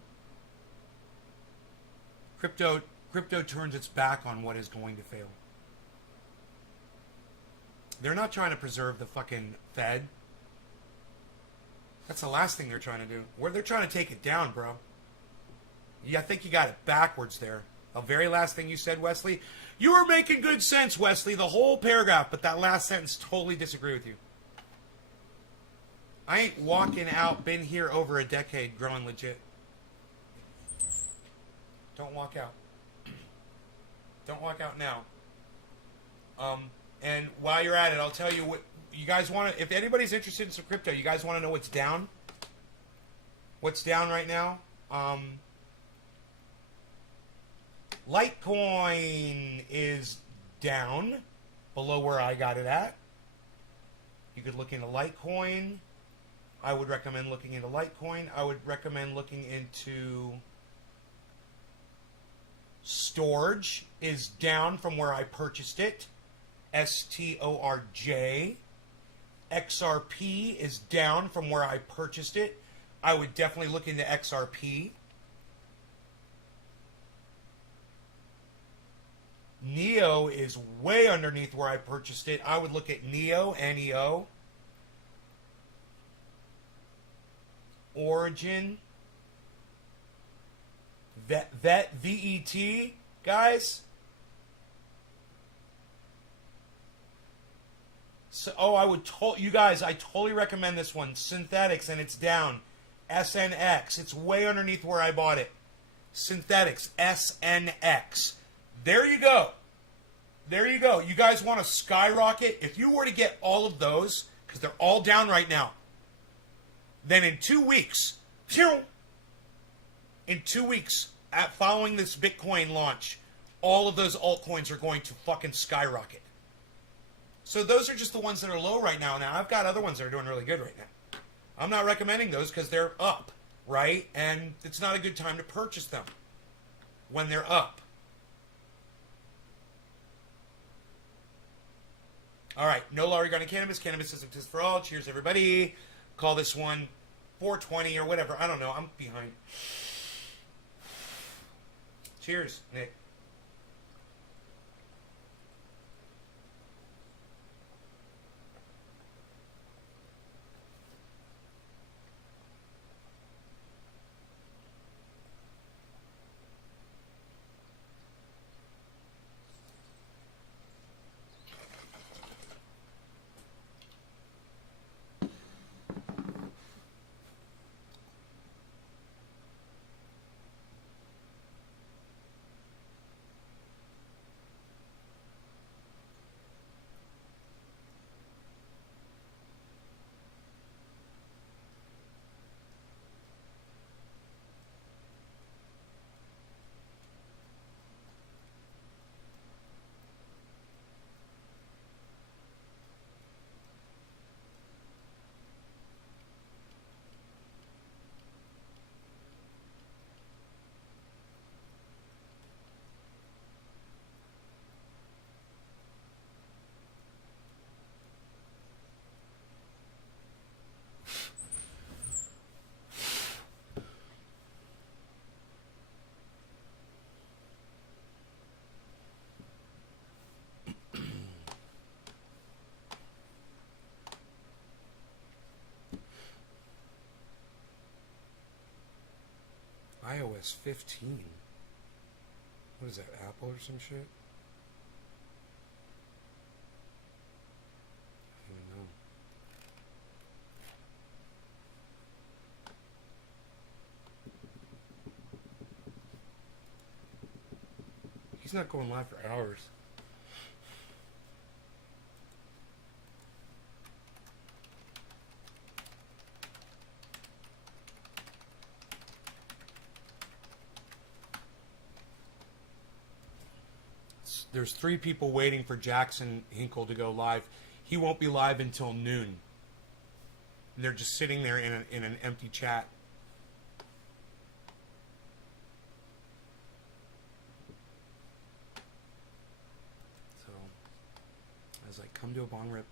Crypto turns its back on what is going to fail. They're not trying to preserve the fucking Fed. That's the last thing they're trying to do. They're trying to take it down, bro. Yeah, I think you got it backwards there. The very last thing you said, Wesley. You were making good sense, Wesley, the whole paragraph, but that last sentence, totally disagree with you. I ain't walking out, been here over a decade, Growing Legit. Don't walk out. Don't walk out now. And while you're at it, I'll tell you what. You guys want to, if anybody's interested in some crypto, you guys want to know what's down? What's down right now? Litecoin is down below where I got it at. You could look into Litecoin. I would recommend looking into Litecoin. I would recommend looking into Storj is down from where I purchased it. STORJ. XRP is down from where I purchased it. I would definitely look into XRP. NEO is way underneath where I purchased it. I would look at NEO, NEO. Origin. VET, , guys. So, oh, you guys, I totally recommend this one. Synthetics, and it's down. SNX. It's way underneath where I bought it. Synthetics. SNX. There you go. There you go. You guys want to skyrocket? If you were to get all of those, because they're all down right now, then in 2 weeks, following this Bitcoin launch, all of those altcoins are going to fucking skyrocket. So those are just the ones that are low right now. Now, I've got other ones that are doing really good right now. I'm not recommending those because they're up, right? And it's not a good time to purchase them when they're up. All right, no law regarding cannabis. Cannabis is exist for all. Cheers, everybody. Call this one 420 or whatever. I don't know. I'm behind. Cheers, Nick. iOS 15. What is that, Apple or some shit? I don't even know. He's not going live for hours. There's 3 people waiting for Jackson Hinkle to go live. He won't be live until noon. And they're just sitting there in an empty chat. So I was like, come to a bong rip.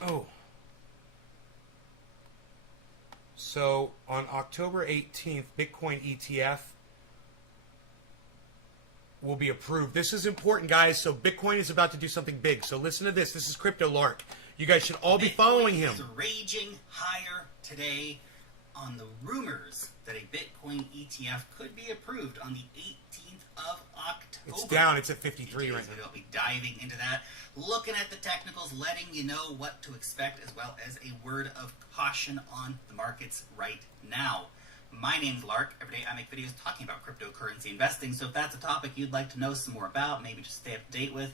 Oh. So on October 18th, Bitcoin ETF will be approved. This is important, guys. So Bitcoin is about to do something big. So listen to this. This is Crypto Lark. You guys should all be following him. Bitcoin is raging higher today on the rumors that a Bitcoin ETF could be approved on the 18th of October. It's down. It's at 53 right now. We'll be diving into that, looking at the technicals, letting you know what to expect, as well as a word of caution on the markets right now. My name's Lark. Every day I make videos talking about cryptocurrency investing, so if that's a topic you'd like to know some more about, maybe just stay up to date with,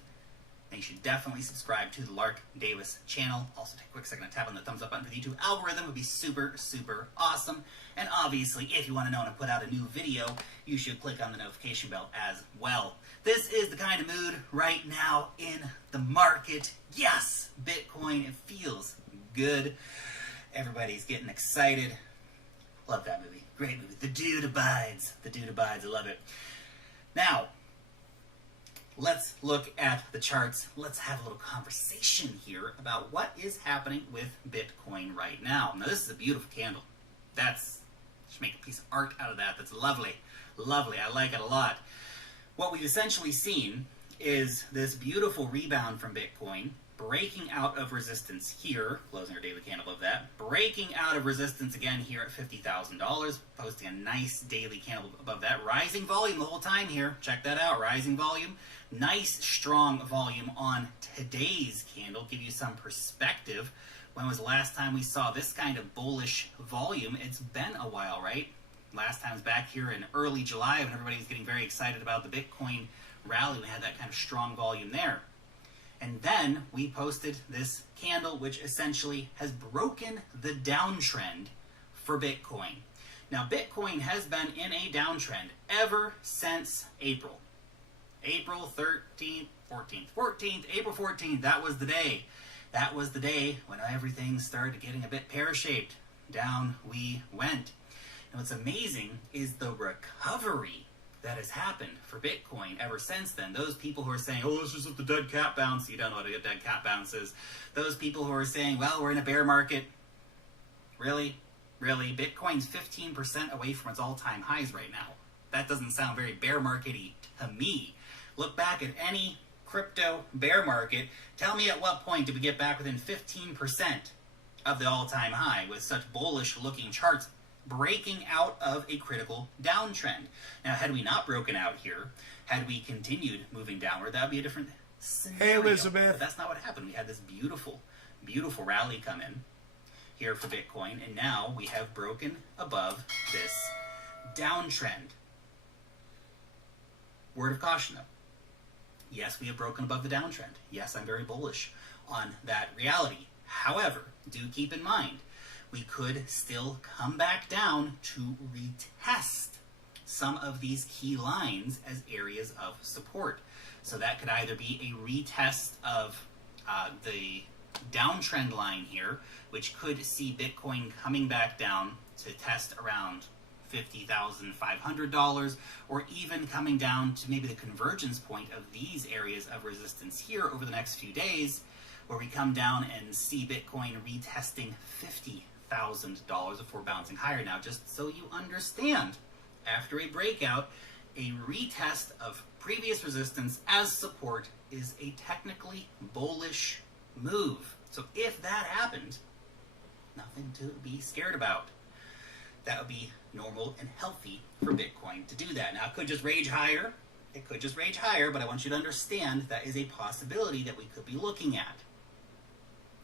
then you should definitely subscribe to the Lark Davis channel. Also take a quick second to tap on the thumbs up button for the YouTube algorithm. It would be super, super awesome. And obviously, if you want to know when I put out a new video, you should click on the notification bell as well. This is the kind of mood right now in the market. Yes, Bitcoin, it feels good. Everybody's getting excited. Love that movie. Great movie. The Dude Abides. The Dude Abides. I love it. Now, let's look at the charts. Let's have a little conversation here about what is happening with Bitcoin right now. Now, this is a beautiful candle. Should make a piece of art out of that. That's lovely. Lovely. I like it a lot. What we've essentially seen is this beautiful rebound from Bitcoin breaking out of resistance here, closing our daily candle above that, breaking out of resistance again here at $50,000, posting a nice daily candle above that, rising volume the whole time here, check that out, rising volume, nice strong volume on today's candle, give you some perspective. When was the last time we saw this kind of bullish volume? It's been a while, right? Last time was back here in early July when everybody was getting very excited about the Bitcoin rally. We had that kind of strong volume there. And then we posted this candle, which essentially has broken the downtrend for Bitcoin. Now, Bitcoin has been in a downtrend ever since April. April 13th, 14th, April 14th, that was the day. That was the day when everything started getting a bit pear-shaped. Down we went. And what's amazing is the recovery that has happened for Bitcoin ever since then. Those people who are saying, oh, this is just the dead cat bounce. You don't know what a dead cat bounce is. Those people who are saying, well, we're in a bear market. Really? Really? Bitcoin's 15% away from its all-time highs right now. That doesn't sound very bear market-y to me. Look back at any crypto bear market. Tell me at what point did we get back within 15% of the all-time high with such bullish-looking charts breaking out of a critical downtrend. Now, had we not broken out here, had we continued moving downward, that would be a different scenario. Hey, Elizabeth. But that's not what happened. We had this beautiful, beautiful rally come in here for Bitcoin, and now we have broken above this downtrend. Word of caution, though. Yes, we have broken above the downtrend. Yes, I'm very bullish on that reality. However, do keep in mind, we could still come back down to retest some of these key lines as areas of support. So that could either be a retest of the downtrend line here, which could see Bitcoin coming back down to test around $50,500, or even coming down to maybe the convergence point of these areas of resistance here over the next few days, where we come down and see Bitcoin retesting $50,000 before bouncing higher. Now, just so you understand, after a breakout, a retest of previous resistance as support is a technically bullish move. So if that happened, nothing to be scared about. That would be normal and healthy for Bitcoin to do that. Now, it could just rage higher. It could just rage higher, but I want you to understand that is a possibility that we could be looking at.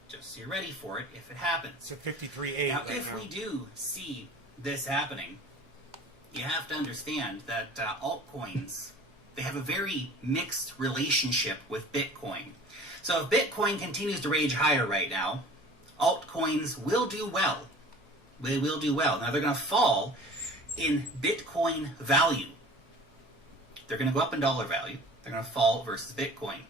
Just so you're ready for it if it happens. It's a 53.8 Now, right if now. we do see this happening, you have to understand that altcoins, they have a very mixed relationship with Bitcoin. So if Bitcoin continues to rage higher right now, altcoins will do well. They will do well. Now, they're going to fall in Bitcoin value. They're going to go up in dollar value. They're going to fall versus Bitcoin.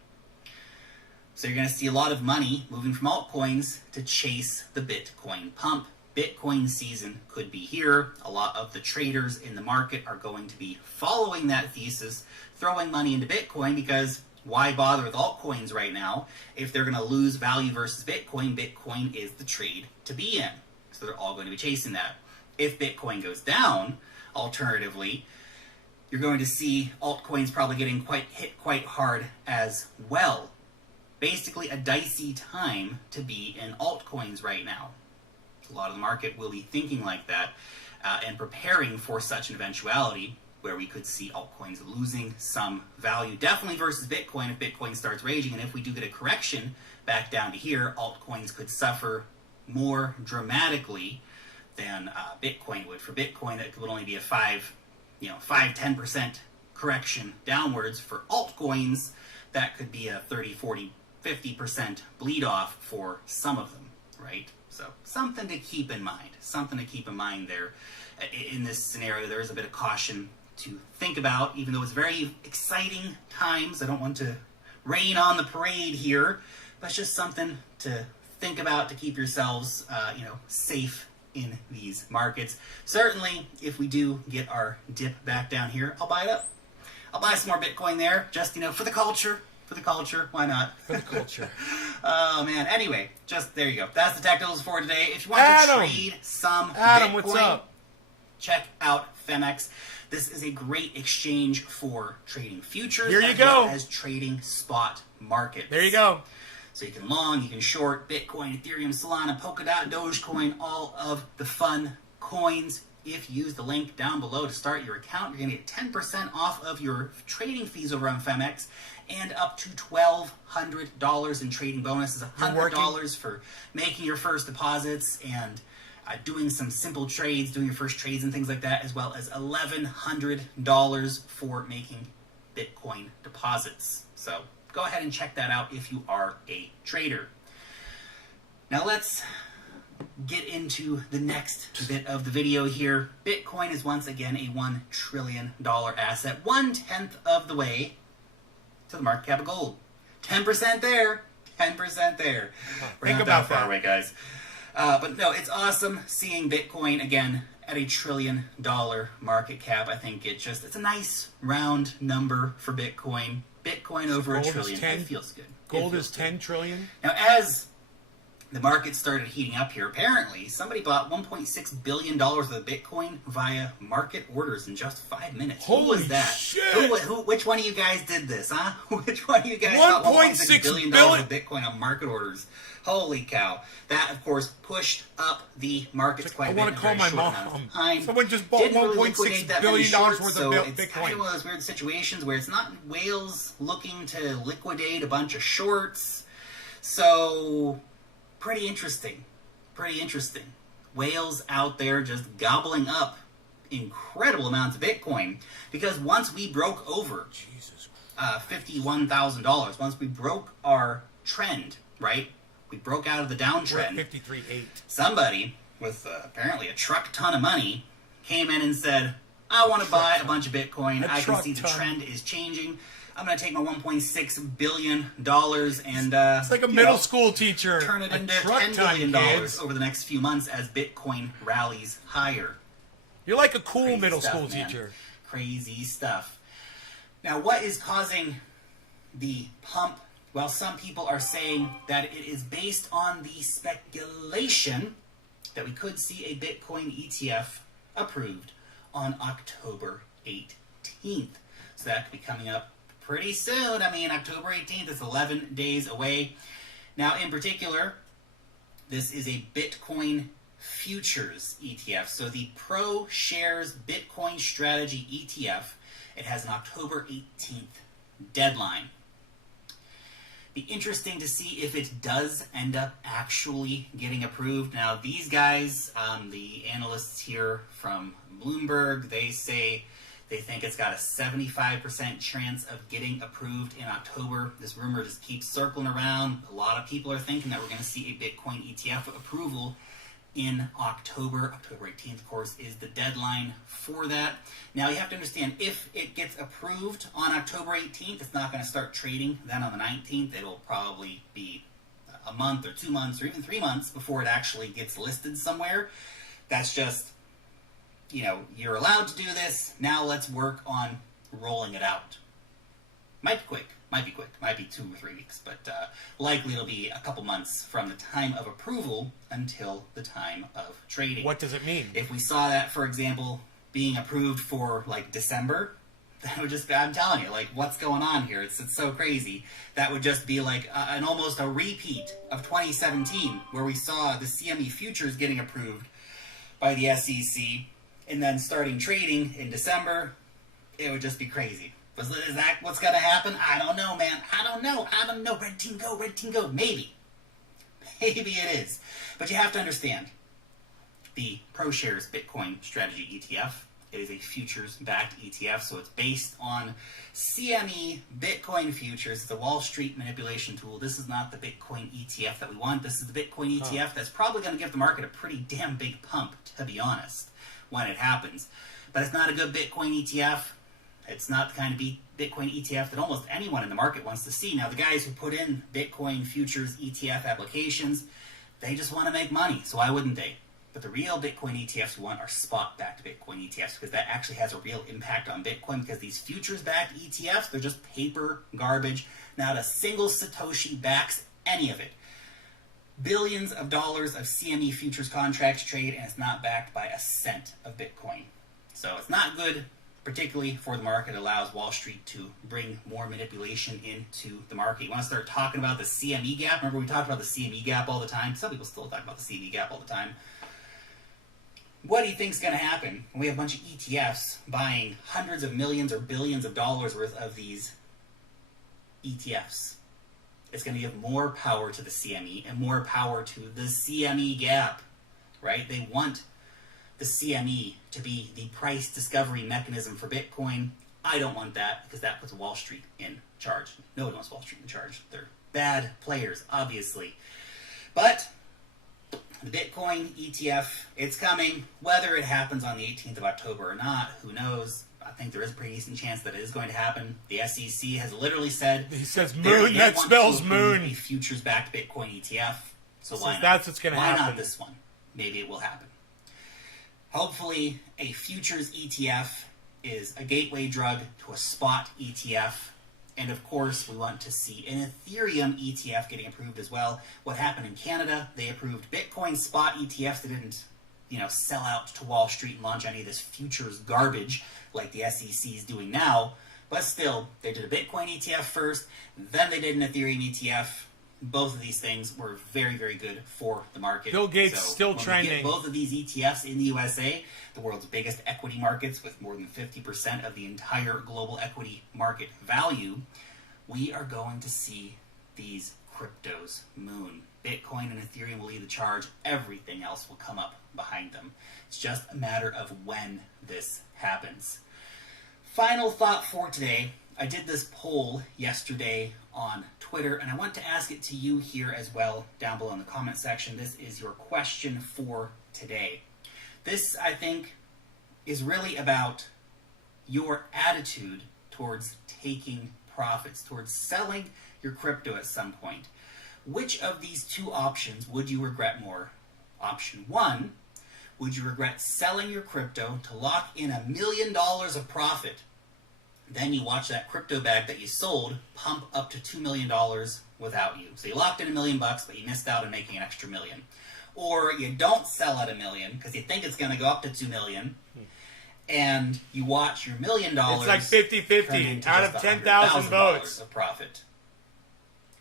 So you're going to see a lot of money moving from altcoins to chase the Bitcoin pump. Bitcoin season could be here. A lot of the traders in the market are going to be following that thesis, throwing money into Bitcoin, because why bother with altcoins right now if they're going to lose value versus Bitcoin? Bitcoin is the trade to be in. So they're all going to be chasing that. If Bitcoin goes down, alternatively, you're going to see altcoins probably getting hit quite hard as well. Basically a dicey time to be in altcoins right now. A lot of the market will be thinking like that and preparing for such an eventuality where we could see altcoins losing some value. Definitely versus Bitcoin if Bitcoin starts raging, and if we do get a correction back down to here, altcoins could suffer more dramatically than Bitcoin would. For Bitcoin, that would only be a 5-10% correction downwards. For altcoins, that could be a 30, 40, 50% bleed off for some of them, right? So something to keep in mind. Something to keep in mind there. In this scenario, there is a bit of caution to think about, even though it's very exciting times. I don't want to rain on the parade here, but it's just something to think about to keep yourselves, safe in these markets. Certainly, if we do get our dip back down here, I'll buy it up. I'll buy some more Bitcoin there, just, for the culture. For the culture, why not? For the culture. Oh, man. Anyway, just there you go. That's the technicals for today. If you want Adam! to trade some Adam, Bitcoin, what's up? check out Femex. This is a great exchange for trading futures Here you as well go. as trading spot markets. There you go. So you can long, you can short Bitcoin, Ethereum, Solana, Polkadot, Dogecoin, all of the fun coins. If you use the link down below to start your account, you're going to get 10% off of your trading fees over on FEMX and up to $1,200 in trading bonuses, $100 for making your first deposits and doing some simple trades, doing your first trades and things like that, as well as $1,100 for making Bitcoin deposits. So go ahead and check that out if you are a trader. Now let's get into the next bit of the video here. Bitcoin is once again a $1 trillion asset, 1/10 of the way to the market cap of gold. 10% there, 10% there. We're Think not about that far that. away, guys. But no, it's awesome seeing Bitcoin again at a $1 trillion market cap. I think it's a nice round number for Bitcoin. Bitcoin over Gold $1 is trillion. 10. It feels good. Gold is 10 trillion. Now, as the market started heating up here, apparently somebody bought $1.6 billion of Bitcoin via market orders in just 5 minutes. Who Holy was that? shit! Which one of you guys did this, huh? Which one of you guys bought $1.6 billion of Bitcoin on market orders? Holy cow. That, of course, pushed up the markets quite a bit. I want to call my mom. Someone just bought $1.6 billion worth of so Bitcoin. It's kind of one of those weird situations where it's not whales looking to liquidate a bunch of shorts. So, pretty interesting. Pretty interesting. Whales out there just gobbling up incredible amounts of Bitcoin. Because once we broke over $51,000, once we broke our trend, right? We broke out of the downtrend. 53.8. Somebody with apparently a truck ton of money came in and said, I want to buy a bunch of Bitcoin. I can see the trend is changing. I'm going to take my $1.6 billion and it's like a middle school teacher. turn it into $10 billion over the next few months as Bitcoin rallies higher. You're like a cool Crazy middle stuff, school man. teacher. Crazy stuff. Now, what is causing the pump? Well, some people are saying that it is based on the speculation that we could see a Bitcoin ETF approved on October 18th. So that could be coming up pretty soon. I mean, October 18th is 11 days away. Now, in particular, this is a Bitcoin futures ETF. So the ProShares Bitcoin Strategy ETF, it has an October 18th deadline. Be interesting to see if it does end up actually getting approved. Now, these guys, the analysts here from Bloomberg, they say they think it's got a 75% chance of getting approved in October. This rumor just keeps circling around. A lot of people are thinking that we're going to see a Bitcoin ETF approval in October. October 18th, of course, is the deadline for that. Now, you have to understand, if it gets approved on October 18th, it's not going to start trading then on the 19th. It'll probably be a month or 2 months or even 3 months before it actually gets listed somewhere. That's just, you know, you're allowed to do this. Now let's work on rolling it out. Might be quick. Might be 2 or 3 weeks, but likely it'll be a couple months from the time of approval until the time of trading. What does it mean? If we saw that, for example, being approved for like December, that would just be, I'm telling you, like, what's going on here? It's so crazy. That would just be like almost a repeat of 2017, where we saw the CME futures getting approved by the SEC and then starting trading in December. It would just be crazy. Is that what's going to happen? I don't know, man. I don't know. Red team go, red team go. Maybe. Maybe it is. But you have to understand, the ProShares Bitcoin Strategy ETF, it is a futures-backed ETF, so it's based on CME Bitcoin futures. It's a Wall Street manipulation tool. This is not the Bitcoin ETF that we want. This is the Bitcoin ETF that's probably going to give the market a pretty damn big pump, to be honest, when it happens. But it's not a good Bitcoin ETF. It's not the kind of Bitcoin ETF that almost anyone in the market wants to see. Now, the guys who put in Bitcoin futures ETF applications, they just want to make money, so why wouldn't they? But the real Bitcoin ETFs we want are spot-backed Bitcoin ETFs, because that actually has a real impact on Bitcoin, because these futures-backed ETFs, they're just paper garbage. Not a single Satoshi backs any of it. Billions of dollars of CME futures contracts trade, and it's not backed by a cent of Bitcoin. So it's not good particularly for the market. It allows Wall Street to bring more manipulation into the market. You want to start talking about the CME gap? Remember we talked about the CME gap all the time? Some people still talk about the CME gap all the time. What do you think is going to happen when we have a bunch of ETFs buying hundreds of millions or billions of dollars worth of these ETFs? It's going to give more power to the CME and more power to the CME gap, right? They want the CME to be the price discovery mechanism for Bitcoin. I don't want that because that puts Wall Street in charge. Nobody wants Wall Street in charge. They're bad players, obviously. But the Bitcoin ETF, it's coming. Whether it happens on the 18th of October or not, who knows? I think there is a pretty decent chance that it is going to happen. The SEC has literally said... He says moon, that spells moon. A futures-backed Bitcoin ETF. So why not? That's what's going to happen. Why not this one? Maybe it will happen. Hopefully, a futures ETF is a gateway drug to a spot ETF. And of course, we want to see an Ethereum ETF getting approved as well. What happened in Canada, they approved Bitcoin spot ETFs. They didn't, sell out to Wall Street and launch any of this futures garbage like the SEC is doing now. But still, they did a Bitcoin ETF first, then they did an Ethereum ETF. Both of these things were very, very good for the market. Bill Gates still when trending. We get both of these ETFs in the USA, the world's biggest equity markets with more than 50% of the entire global equity market value, we are going to see these cryptos moon. Bitcoin and Ethereum will lead the charge. Everything else will come up behind them. It's just a matter of when this happens. Final thought for today. I did this poll yesterday on Twitter, and I want to ask it to you here as well down below in the comment section. This is your question for today. This, I think, is really about your attitude towards taking profits, towards selling your crypto at some point. Which of these two options would you regret more? Option 1, would you regret selling your crypto to lock in $1 million of profit? Then you watch that crypto bag that you sold pump up to $2 million without you. So you locked in $1 million, but you missed out on making an extra $1 million. Or you don't sell at $1 million because you think it's going to go up to $2 million, and you watch your $1 million. It's like 50-50 out of 10,000 votes of profit.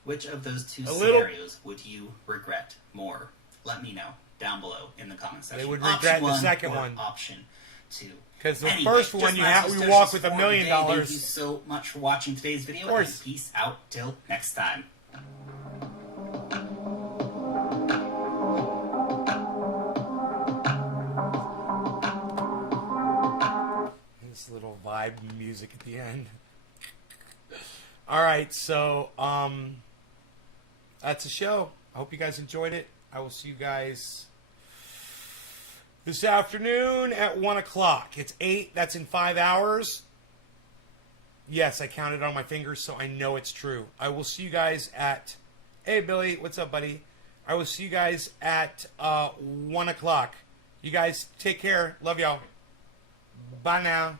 Which of those two scenarios would you regret more? Let me know down below in the comment section. They would regret the second one. Option 2. Because the first one, we walk with $1 million. Thank you so much for watching today's video. Of course. And peace out till next time. This little vibe music at the end. All right, so that's the show. I hope you guys enjoyed it. I will see you guys this afternoon at 1 o'clock. It's 8. That's in 5 hours. Yes, I counted on my fingers, so I know it's true. I will see you guys at... Hey, Billy. What's up, buddy? I will see you guys at 1 o'clock. You guys take care. Love y'all. Bye now.